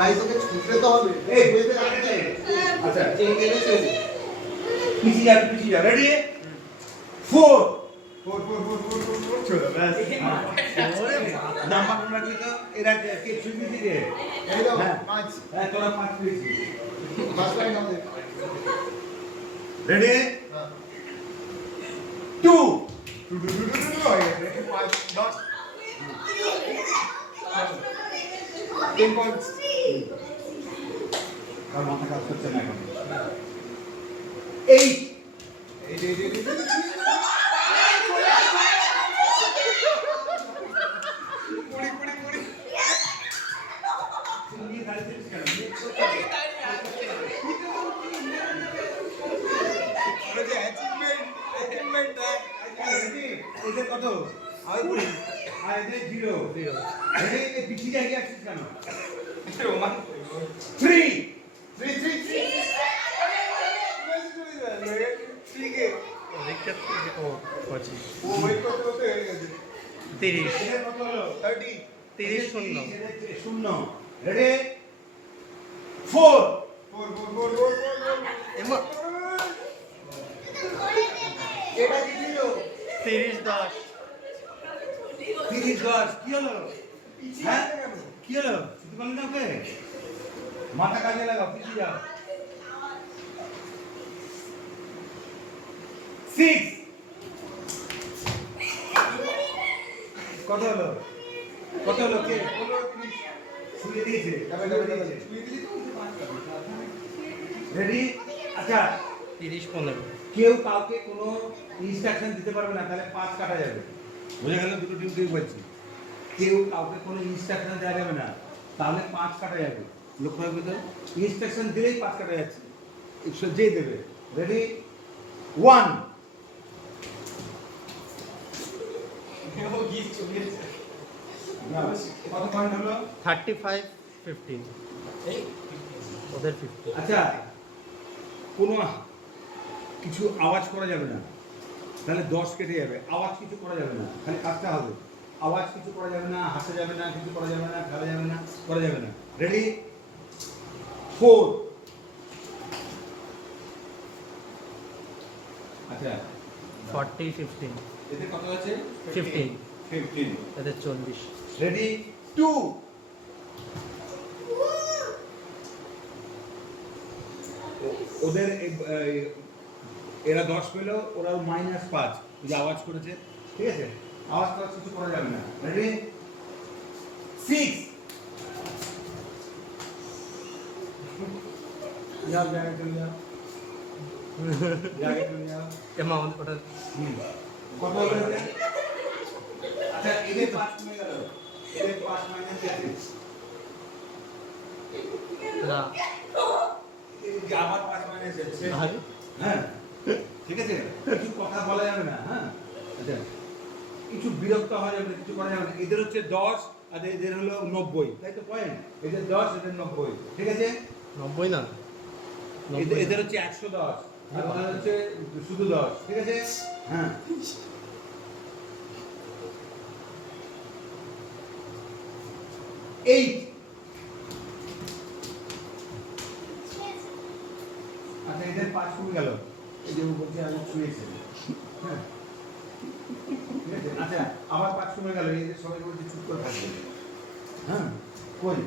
guys okay ছুটতে তো হবে এই বেঁধে রাখতে আচ্ছা চেঞ্জ এনেছে পিছিয়ে যা রেডি 4 চলো ব্যাস ওরে নাম্বার রাখবি তো এরা কে ছুটি দিবে এই দাও হ্যাঁ 5 হ্যাঁ তোরা 5 পেয়েছিস ফার্স্ট লাইন আমাদের রেডি হ্যাঁ 2 10 পয়েন্টস আর মাথা কাজ করছে না এখন 8 এই এদের কত আর বলি আর এদের 0 এই পিছিয়ে যাই আসছিস কেন 3 শূন্য রেডি 4 এটা কি ছিল 30-10 30-10 কি হলো হ্যাঁ কি হলো শুধু বললি না ওকে মাথা কাজে লাগাও পিছিয়ে যাও 6 কত হলো কে শুয়ে দিয়েছে রেডি আচ্ছা 30-15 কেউ কাউকে কোনো ইনস্ট্রাকশন দিতে পারবে না তাহলে 5 কাটা যাবে বুঝা গেল দুটো টিম কেউ বলছি কেউ কাউকে কোনো ইনস্ট্রাকশন দেওয়া যাবে না তাহলে 5 কাটা যাবে লক্ষ্য রাখবে তো ইনস্ট্রাকশন দিলেই 5 কাটা যাচ্ছে যে দেবে রেডি 1 কত পয়েন্ট হলো 35-15 ওদের 50 আচ্ছা কোনো কিছু আওয়াজ করা যাবে না তাহলে 10 কেটে যাবে আওয়াজ কিছু করা যাবে না খালি কাজটা হবে আওয়াজ কিছু করা যাবে না হাসা যাবে না কিছু করা যাবে না খেলা যাবে না করা যাবে না রেডি 4 আচ্ছা 40-15 এতে কত আছে 15 15 এদের 40 রেডি 2 ওদের এরা 10 পেল ওরা -5 যে আওয়াজ করেছে ঠিক আছে আওয়াজ করা কিছু করা যাবে না রেডি 6 যাও জায়গা চলে যাও জায়গা চলে যাও অ্যামাউন্ট ওটা কত হলো আচ্ছা এদের 5 কমে গেল এদের 5 মাইনাস আছে না এই আবার 5 মাইনাস আছে আরে হ্যাঁ ঠিক আছে কিছু কথা বলা যাবে না হ্যাঁ আচ্ছা কিছু বিরক্ত হওয়া যাবে না কিছু করা যাবে না এদের হচ্ছে 10 আর এদের হলো 90 তাই তো পয়েন্ট এদের 10 এদের 90 ঠিক আছে 90 না এদের হচ্ছে 110 আর ওদের হচ্ছে শুধু 10 ঠিক আছে হ্যাঁ 8 আচ্ছা এদের 5 কমে গেল এই যে বলছে আমি শুয়েছে হ্যাঁ ঠিক আছে আচ্ছা আবার 5 কমে গেল এদের সবাই বলছে চুপ করে থাকবে হ্যাঁ কই